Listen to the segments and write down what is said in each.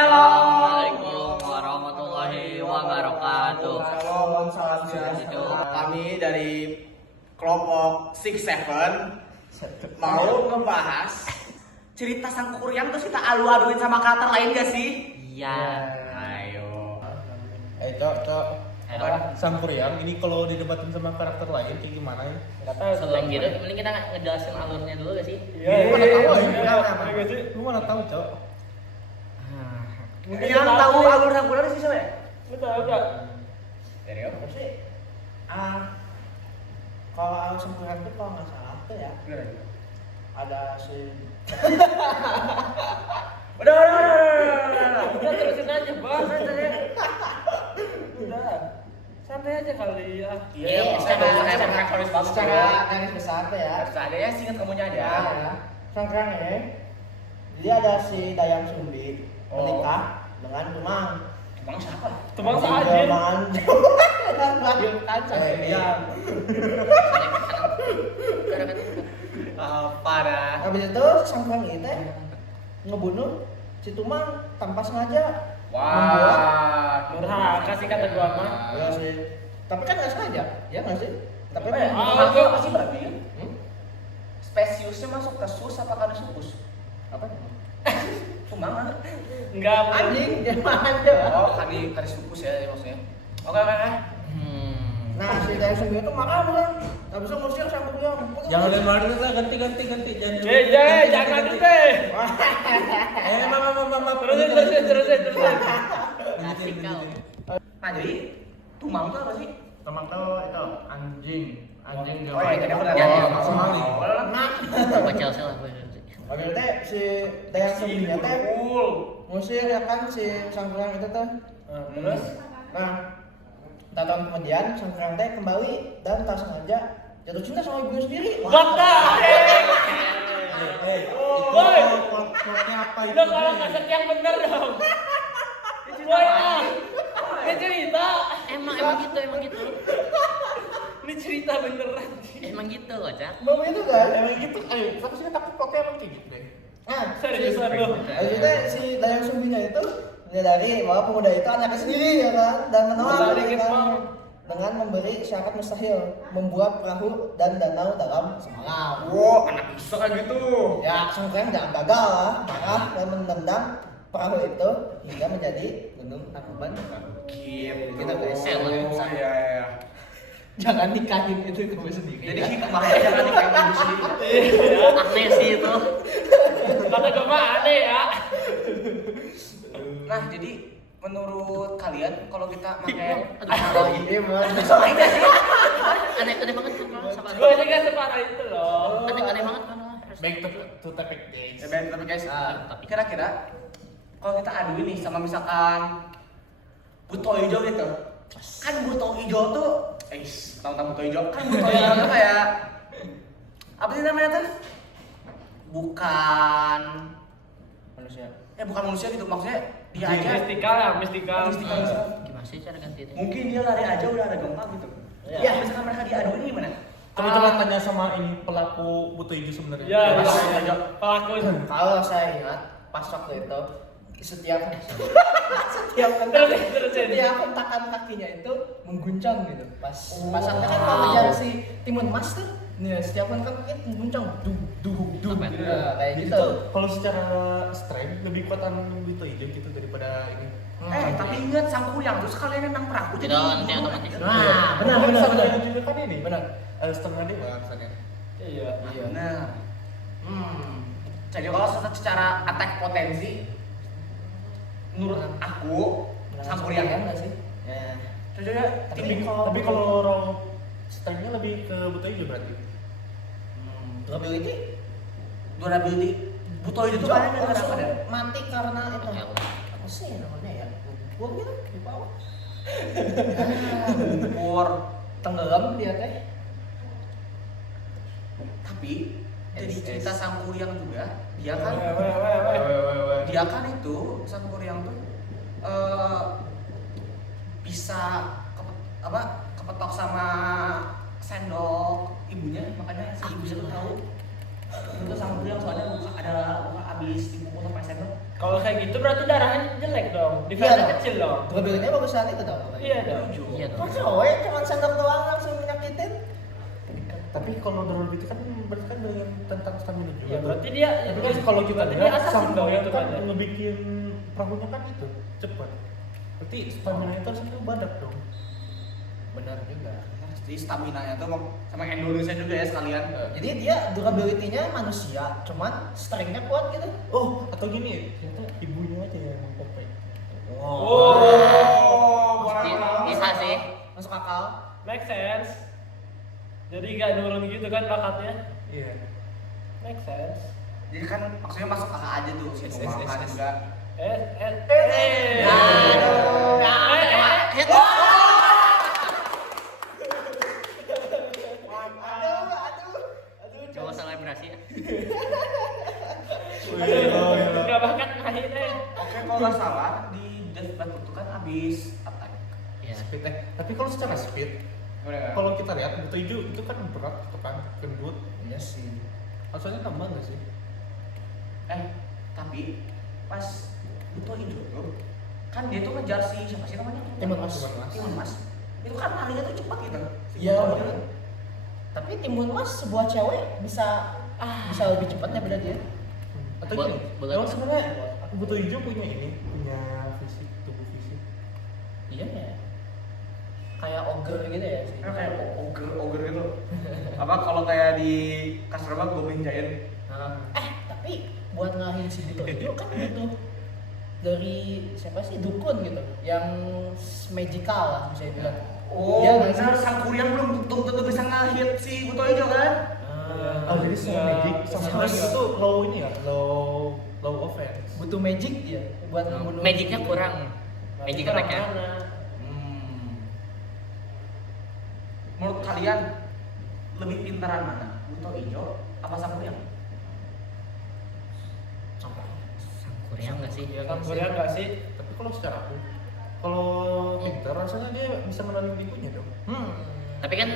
Assalamualaikum warahmatullahi wabarakatuh. Salam sehat. Kami dari kelompok Six Seven mau ngebahas cerita sang kuryang terus kita adu-aduin sama karakter lain gak sih? Iya. Ayo. Cok. Sang Kuryang ini kalau didebatin sama karakter lain kayak gimana ya? Enggak tahu. Sebelum gitu, mending kita ngejelasin alurnya dulu gak sih? Lu mana tahu ya? Lu mana tahu, Cok? Yang tahu alur sang kuryang sih siapa ya? Lu tahu gak? Dari apa sih? Kalau sang kuryang itu kalau nggak salah tuh ya ada si Udah. udah terusin aja bang udah santai aja kali ya. Iya, Secara garis besar tuh ya Harus ada ya, singkat kamunya aja. ya sang kuryang ya jadi ada si Dayang Sumbi menikah dengan Tumang. Bang siapa? Tumang saja dan melahirkan sang kuryang. Apa dah? Habis itu sang kuryang itu ngebunuh si Tumang tanpa sengaja. Wah, Durhaka sih kata gua mah. Iya sih. Tapi kan nggak sengaja, ya nggak sih? Tapi apa sih berarti? Spesiusnya masuk ke sus apa kan supus? apa? Sumbangan. Enggak anjing, dia mah aja. Oh, kali supus ya maksudnya. Oke. Nah, si Dayang Sumbi itu makan kan. Habis itu ngusir sang kuryang. Jangan lempar lah, ganti. Jangan. Jangan deh. Mama. Terusin. Asik kau. Nah, jadi tumang itu apa sih? Teman tahu itu anjing Oh, iya, tadi benar. Somali. Nah, Apa Chelsea lah gue. habis itu si Dayang Sumbi teh ngusir ya kan si sang kuryang itu tuh. Terus nah, 4 tahun kemudian sang kuryang teh kembali dan tak sengaja jatuh cinta sama ibunya sendiri. Plotnya apa itu? Udah kalau kaset yang bener dong. Woi, ini cerita. Emang gitu. Ini cerita beneran. Emang gitu kok, Cak. Mau itu kan? Emang gitu, ayo. Tapi sih takut plotnya emang kayak gitu deh. Nah, Seriusan lu? Akhirnya si Dayang Sumbinya itu menyadari bahwa pemuda itu anaknya sendiri ya kan dan menolak Bentar, mereka dikit, Bang. dengan memberi syarat mustahil membuat perahu dan danau dalam semalam. Wow, anak bisa kayak gitu. Ya, sangkanya jangan gagal lah, marah dan menendang perahu itu hingga menjadi gunung Tangkuban. Gitu guys. Oh, iya. Jangan nikahin itu kamu sendiri. Jadi hikmahnya jangan dikayak sih. Aneh sih itu. kata gue mah aneh ya. Nah, jadi menurut kalian kalau kita pakai Ini mah. lain gak sih? Aneh banget kan sama. Gue juga separah itu loh. Aneh banget kan. Back to topic guys. Ya, Ben, tapi guys, kira-kira kalau kita adu ini sama misalkan buto hijau gitu, kan buto hijau tuh, tahu buto hijau kan buto hijau tuh kayak apa sih namanya tuh? Bukan Manusia. bukan manusia gitu, maksudnya dia aja Mistikal. Gimana sih cara ganti itu? mungkin dia lari aja udah ada gempa gitu. Iya. Ya, misalkan mereka diadu ini gimana? Coba tanya sama ini pelaku buto hijau sebenarnya. Ya, Iya. pelaku. Kalau saya ingat pas waktu itu setiap Terusin. hentakan kakinya itu mengguncang gitu. Pas sampai kan kalau ngejar si Timun Mas tuh, nih setiap hentakan kaki mengguncang, duh, Apa? kayak Itu gitu. tuh kalau secara strength lebih kuatan buto hijau gitu daripada ini. Tapi ingat sang kuryang terus kalian nendang perahu jadi Tidak otomatis. Nah, benar. Sama juga kan ini. Benar. Setengah dewa misalnya. Iya. Nah, jadi kalau secara attack potensi, menurut aku sang kuryang enggak sih? Ya. Contohnya Tapi kalau orang strength-nya lebih ke buto hijau berarti. Durability durability buto itu tuh kayaknya langsung kenapa deh? mati karena itu. Oke, oke. Apa sih namanya ya? Lumpur gitu di bawah. Lumpur. Tenggelam dia teh. Tapi jadi cerita sang kuryang juga, dia kan Weh. dia kan itu sang kuryang tuh bisa kepetok sama sendok ibunya, makanya si ibu itu tahu. Itu Sangkuriang soalnya luka abis dipukul sama sendok. Kalau kayak gitu berarti darahnya jelek dong. Iya Defense dong. kecil dong. Durability bagusan itu dong. Iya dong. Iya Kok dong. cowok cuma sendok doang langsung menyakitin? Tapi kalau durability kan berarti kan dengan tentang stamina juga. Ya berarti dia. Tapi kan kalau kita berarti lihat dia assassin dong Sangkuriang itu kan kan. ngebikin perahunya kan itu cepat. Berarti stamina itu harusnya badak dong. Benar juga. Jadi stamina-nya tuh sama endurance juga ya sekalian. Jadi dia durability-nya manusia, cuman strength-nya kuat gitu. Oh, atau gini, ternyata ibunya aja yang mengkopi. Oh, Bisa sih. Masuk akal. Make sense. Jadi gak nurun gitu kan bakatnya. Iya. Make sense. Jadi kan maksudnya masuk akal aja tuh si makan juga. Coba selebrasi ya. Gak bakat main Oke, kalau nggak salah di Death Battle itu kan abis attack. Iya. Speed tapi kalau secara speed, kalau kita lihat buto hijau itu kan berat, itu kan gendut. Iya sih. Harusnya nambah nggak sih? Tapi pas Buto Hijau tuh kan dia tuh ngejar si siapa sih namanya? Timun Mas. Timun Mas. Itu kan larinya tuh cepat gitu. Iya. Tapi Timun Mas sebuah cewek bisa lebih cepat daripada dia. Atau Buat- gini, buat- emang sebenarnya buto hijau punya punya fisik, tubuh fisik. Iya ya. Kayak ogre gitu ya sih. Kayak ogre gitu. Apa kalau kayak di Kasrama Goblin Giant? Tapi buat ngalahin si Buto Hijau kan butuh dari siapa sih dukun gitu yang magical lah bisa dibilang. Oh, Iya, benar Sangkuriang belum tentu bisa ngehit si Buto Hijau kan? Oh, jadi secara magic, sama itu low ini ya, low offense. Butuh magic dia buat membunuh. Magicnya kurang. Magic attack-nya. Menurut kalian lebih pintaran mana? Buto Hijau apa Sangkuriang? Sangkuriang nggak sih? Ya kan Korea nggak sih? Tapi kalau pintar rasanya dia bisa ngenalin bikunya dong. Tapi kan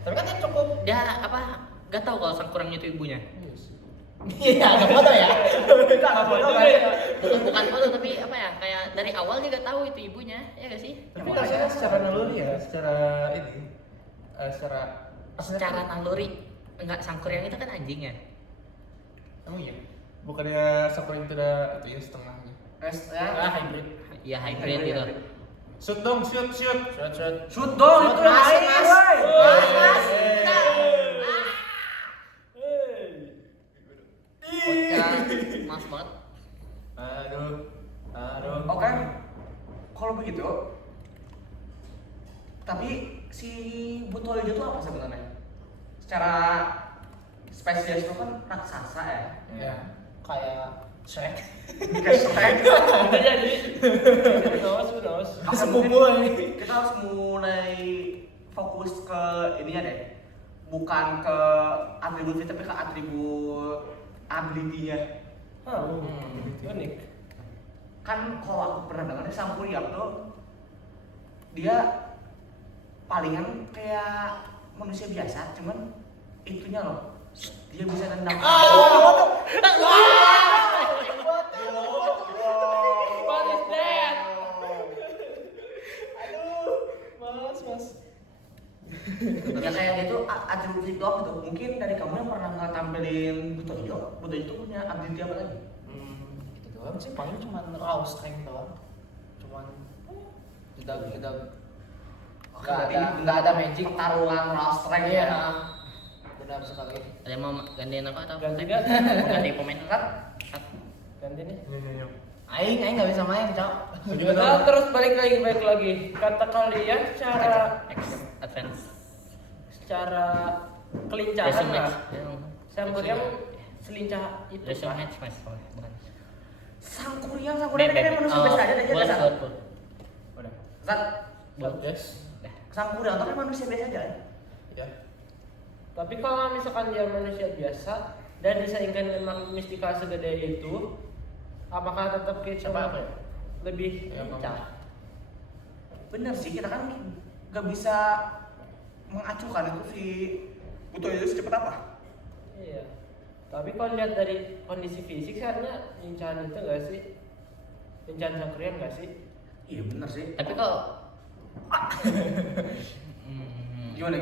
Dia cukup. dia apa? Gak tahu kalau Sangkuriang itu ibunya. Iya sih. Iya, nggak foto ya. Nggak foto ya. Bukan foto tapi apa ya? Kayak dari awal dia gak tahu itu ibunya, ya gak sih? Tapi rasanya secara naluri ya, secara ini, Secara naluri enggak Sangkuriang itu kan anjingnya. emang iya. Bukannya Sakura itu ada itu ya setengahnya. Hybrid. Ya hybrid gitu. Shoot dong, shoot. Shoot dong itu yang Mas, lain, mas. woy. Mas. Mas banget. Aduh. Oke. Kalau begitu, tapi si Buto Hijau itu apa sebenarnya? Secara spesies itu kan raksasa ya. Ya. Kayak Shrek. Kayak Itu jadi. Unos. Kita harus mulai fokus ke ininya deh. Bukan ke atribut fisik tapi ke atribut ability-nya. Unik. Kan kalau aku pernah dengar Sangkuriang tuh dia palingan kayak manusia biasa, cuman itunya loh dia bisa nendang. What is that? Mas. Ya kayak gitu atribut fisik doang gitu. Mungkin dari kamu yang pernah nggak tampilin Buto Hijau itu punya ability apa lagi? Gitu doang sih, paling cuma raw strength doang. Cuman tidak nggak ada magic. Pertarungan raw strength Iya. ya. Benar sekali. Ada yang mau gantiin aku atau Ganti ganti? kan? Ganti pemain kan? Ganti nih. Iya. Aing nggak bisa main, Cok. Nah, terus balik lagi. Kata kalian secara Advance. kelincahan Resume lah. match. Sangkuriang selincah itu. Resume Pak. match mas, bukan. Sangkuriang kayak manusia biasa aja Buat. Zat, Yes. Sangkuriang tapi manusia biasa aja. Ya. Tapi kalau misalkan dia manusia biasa dan disaingkan dengan mistika segede itu, apakah tetap kita lebih Ya, lincah? Bener sih, kita kan gak bisa mengacuhkan itu si Buto Ijo secepat apa? Iya. Tapi kalau lihat dari kondisi fisik seharusnya Incan itu enggak sih? Incan Sangkuriang enggak sih? Iya benar sih. Tapi kalau Gimana?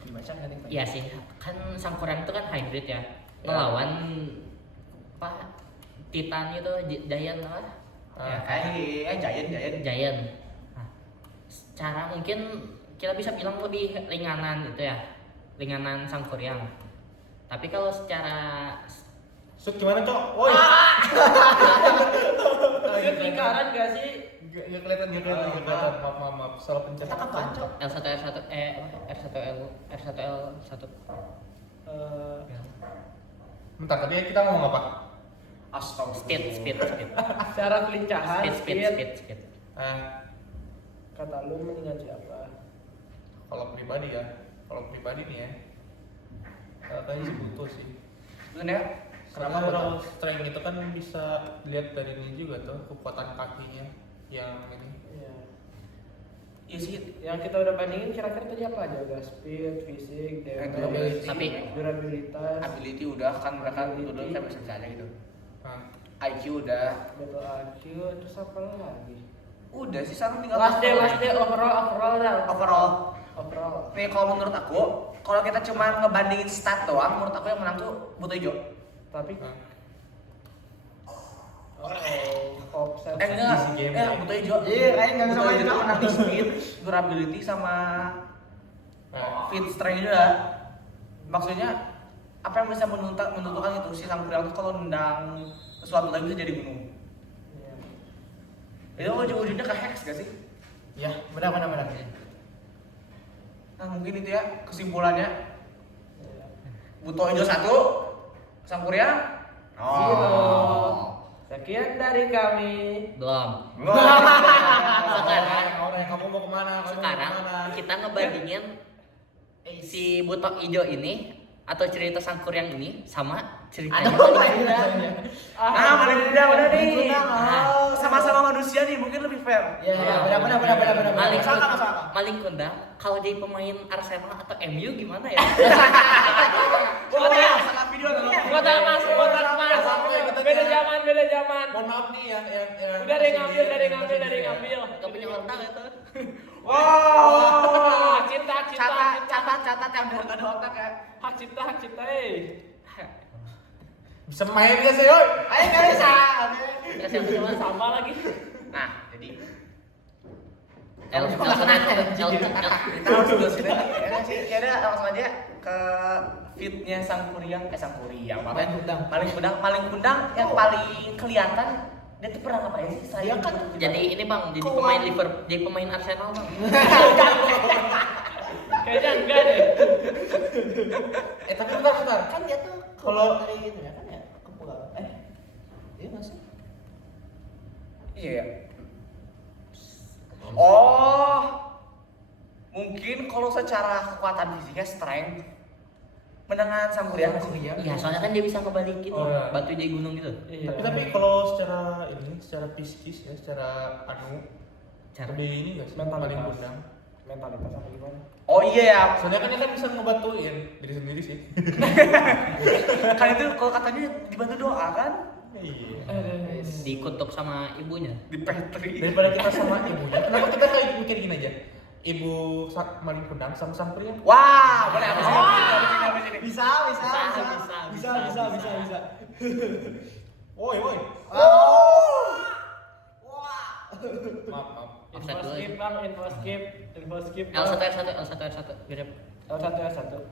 Dibaca nggak nih? iya sih, kan Sangkuriang itu kan hybrid ya. Ya. Melawan apa? Titan itu Giant apa? Ya kayak Giant. Nah, secara mungkin kita bisa bilang lebih ringanan itu ya. Ringanan Sangkuriang. Tapi kalau secara Sud gimana, Cok? Woi. Itu lingkaran enggak sih? Enggak kelihatan. Maaf. Salah pencet. Kata apaan, Cok? L1 R1L1 Bentar, tadi kita ngomong apa? Astaga. speed. Secara kelincahan, Speed. Kata lu mendingan siapa? Kalau pribadi nih ya. Kayaknya sih Buto sih. Bener ya? Karena kalau strength itu kan bisa dilihat dari ini juga tuh, kekuatan kakinya yang ini. Iya. Iya sih. Yang kita udah bandingin kira-kira tadi apa aja? Udah speed, fisik, Durability. Tapi durabilitas, Ability udah kan mereka udah kan bisa aja gitu. Nah, IQ udah. battle IQ, terus apa lagi? Udah sih sekarang tinggal Last day overall dah. Overall. Nih kalau menurut aku, kalau kita cuma ngebandingin stat doang, menurut aku yang menang tuh Buto Ijo. Tapi nah. offset. Enggak, Easy game. Buto Ijo. Iya, kayaknya nggak Buto sama Ijo itu. tuh menang di speed, durability sama Nah. fit strength juga. Maksudnya apa yang bisa menentukan itu si Sangkuriang tuh kalau nendang sesuatu lagi bisa jadi gunung. Iya. Itu ujung-ujungnya ke hex gak sih? Ya, benar. Nah mungkin itu ya kesimpulannya. Iya. Buto Ijo 1, Sangkuriang Zero. Sekian dari kami. belum. Kamu mau kemana? Sekarang kita ngebandingin si Buto Ijo ini atau cerita Sangkuriang ini sama ceritanya paling muda. Nah paling muda udah nih. Nah, Sama-sama manusia nih mungkin lebih fair. Ya, benar. Maling kundang kalau jadi pemain Arsenal atau MU gimana ya? Salah video dong. Kotak emas. Beda zaman. Mohon maaf nih yang Udah ada yang ngambil. Gak punya otak itu. Wow. Hak cipta. Catat yang biar gak ada otak ya. Hak cipta. bisa main gak sih, Oi? Ayo nggak bisa. Kasih cuma Sama lagi. Nah jadi L1 kita langsung ke sini. Kira langsung aja ke fitnya Sangkuriang. Paling kundang yang paling kelihatan dia tuh pernah ngapain sih? Saya kan jadi ini bang, jadi pemain Liverpool, jadi pemain Arsenal bang. Kayaknya enggak deh. Tapi bentar. Kan dia tuh Kalau- dari itu ya kan ya kepulau. Iya nggak sih? Iya. Oh, mungkin kalau secara kekuatan fisiknya strength menangan Sangkuriang nggak sih? Iya, soalnya kan dia bisa ngebalikin Oh, iya. batu jadi gunung gitu. Iya. Tapi kalau secara psikis ya, secara Cara lebih ini nggak sih? Mentalitas. Paling kundang. Mentalitas apa gimana? Oh iya ya, Soalnya kan dia kan bisa ngebantuin diri sendiri sih. kan itu kalau katanya dibantu doa kan Iya. dikutuk sama ibunya. di Petri. Daripada kita sama ibunya, kenapa kita nggak mikir gini aja? Ibu maling kundang sama Sangkuriang. Wah, boleh apa sih? Bisa. Woi. Oh. Maaf. Offset Info dulu skip aja. bang, info skip. L1 R1 biar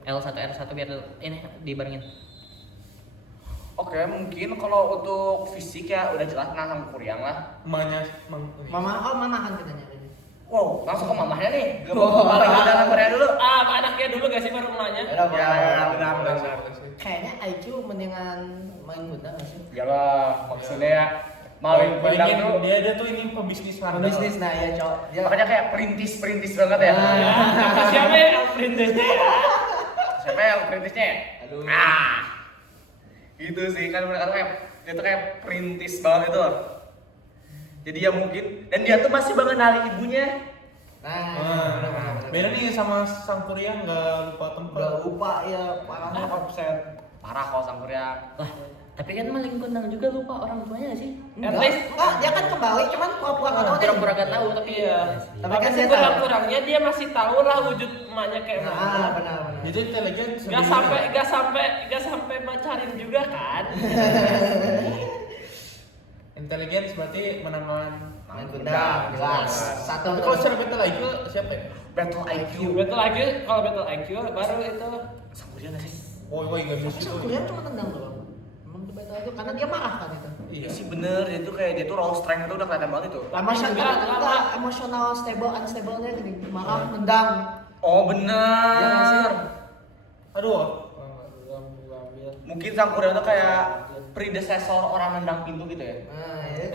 L1 R1 biar ini dibarengin. Oke, mungkin kalau untuk fisik ya udah jelas nah Sangkuriang lah. Mama Mama kan katanya ini. Wow, langsung ke mamahnya nih. Oh. Udah Sangkuriang dulu. Anaknya dulu gak sih baru rumahnya? Ya, benar. Kayaknya IQ mendingan main kuda nggak sih? Iyalah, maksudnya ya maling kundang tuh. Dia tuh ini pebisnis handal. Bisnis nah ya cowok. Dia Makanya kayak perintis banget ya. Ya, siapa yang prinsesnya ya? Siapa yang perintisnya ya? Aduh. Gitu sih kan mereka tuh kayak dia tuh kayak perintis banget itu. Jadi ya mungkin dan dia tuh masih mengenali ibunya. Nah, benar. Beda nih sama Sang Kuryang nggak lupa tempat. Udah lupa ya parahnya offset. Parah kalau Sang Kuryang. Lah, tapi kan maling kundang juga lupa orang tuanya nggak sih? At least Enggak, dia kan kembali cuman pura-pura nggak tahu deh. Pura-pura gak tahu tapi iya. Tapi kan dia kurang-kurangnya dia masih tahu lah wujud emaknya kayak Nah, mana. benar. Jadi intelijen Gak sampai pacarin juga kan? intelijen berarti menangan. Main kundang, jelas. Satu Tapi kalau secara battle IQ siapa ya? Battle IQ. Kalau battle IQ baru itu Sang Kuryang nggak sih? Woi nggak bisa Tapi sih. Kuryang cuma tendang doang. Emang di battle itu karena dia marah kan itu. Iya. Iya sih bener, itu kayak dia tuh raw strength itu udah kelihatan banget itu. Enggak. Emosional unstable-nya gini. Marah, nendang. Oh Iya nggak sih? bener. Aduh. ambil. Mungkin Sang Kuryang tuh kayak predecessor orang nendang pintu gitu ya. Nah, ya.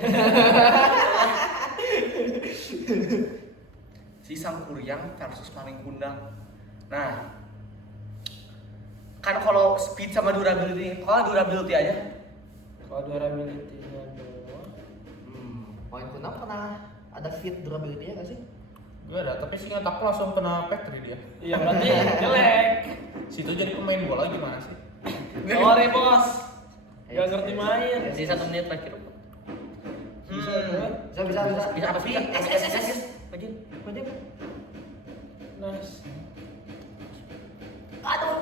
Si Sang Kuryang versus maling kundang. Nah, kan kalau speed sama durability, kalau durability aja. Kalau durability-nya doang. Main kundang pernah ada fit durability-nya nggak sih? Gue ada, tapi seingat aku langsung kena Petri dia. Iya berarti jelek. Situ jadi pemain bola gimana sih? Sorry bos. Gak ngerti main. di 1 menit terakhir. Bisa. Bisa apa sih? S. Aja. Aja. Nice. Aduh.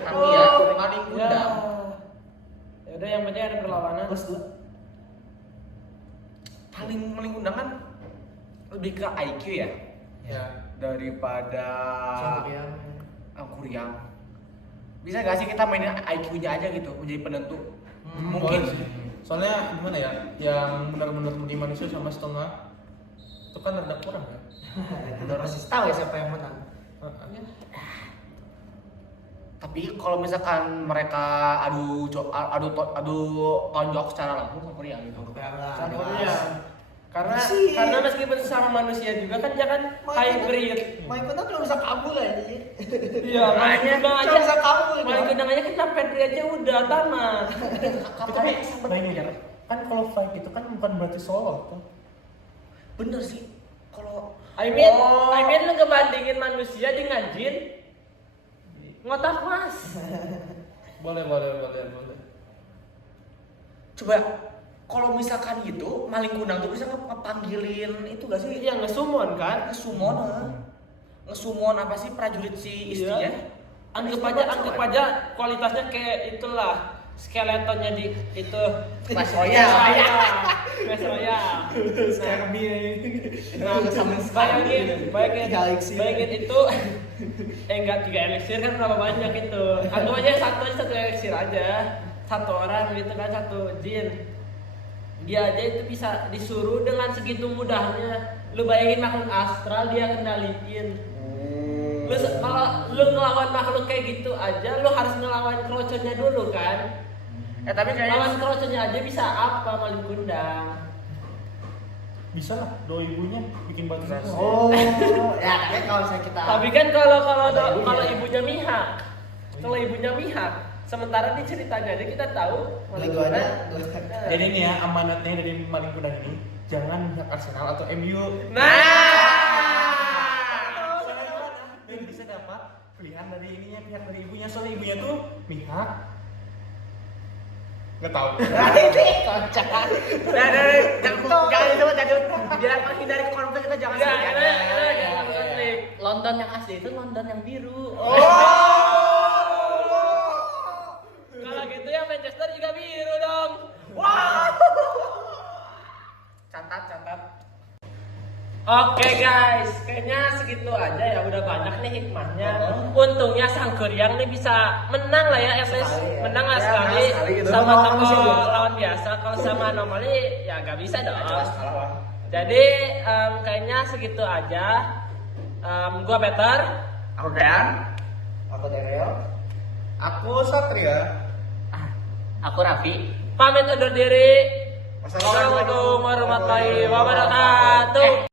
Tapi ya, maling Ya. kundang. Ya udah yang penting ada perlawanan. Terus dua. Maling kundang kan lebih ke IQ ya Ya. daripada Sang Kuryang. Bisa gak sih kita mainin IQ-nya aja gitu menjadi penentu? Mungkin sih. Soalnya gimana ya, yang benar-benar menjadi manusia sama setengah itu kan ada kurang ya. Udah pasti tahu ya siapa yang menang. Tapi kalau misalkan mereka adu tonjok secara langsung Sang Kuryang gitu. Campurnya. Karena Sih. karena meskipun sesama manusia juga kan dia kan hybrid. Main kundang cuma bisa kabur aja. Iya, main kundang aja. Cuma bisa kabur. Main kundang aja kita Petri aja udah tamat. Tapi bayangin ya, kan kalau fight itu kan bukan berarti solo tuh. Bener sih. Kalau I mean lu ngebandingin manusia dengan jin. Ngotak mas. Boleh. coba kalau misalkan gitu maling kundang tuh bisa ngepanggilin itu gak sih? Iya nge-summon kan? Ngesumon apa sih prajurit si istrinya? Anggap aja kualitasnya kayak itulah skeletonnya di itu Clash Royale. Clash Royale. Nah, sama bayangin itu enggak 3 elixir kan berapa banyak itu. Anggap aja satu elixir aja. Satu orang gitu kan, satu jin. Dia aja itu bisa disuruh dengan segitu mudahnya. Lu bayangin makhluk astral dia kendaliin. Lu kalau lu ngelawan makhluk kayak gitu aja, lu harus ngelawan kroconya dulu kan. Tapi kayaknya Lawan kroconya aja bisa apa maling kundang. Bisa lah, doa ibunya bikin batu semua. Oh, ya tapi kalau misalnya kita Tapi kan kalau ibunya mihak, sementara di ceritanya aja kita tahu maling kundang. dua-duanya Jadi ini ya amanatnya dari maling kundang ini, jangan pihak Arsenal atau MU. Dan bisa dapat pilihan dari ininya, pihak dari ibunya. Soalnya ibunya tuh pihak nggak tahu. ini kocak. jangan biar menghindari konflik kita jangan Ya, sampai jangan konflik. London yang asli itu London yang biru. Kalau gitu ya Manchester juga biru dong. catat Oke guys, kayaknya segitu aja ya, udah banyak nih hikmahnya. Untungnya Sang Kuryang nih bisa menang lah ya, at least menang lah sekali gitu. sama tokoh lawan biasa. Kalau sama anomali ya gak bisa dong. Jadi kayaknya segitu aja. Gua Peter. aku kan Aku Daryl. Aku Satria. Aku Raffi. Pamit undur diri. Wassalamualaikum Wassalamualaikum warahmatullahi wabarakatuh.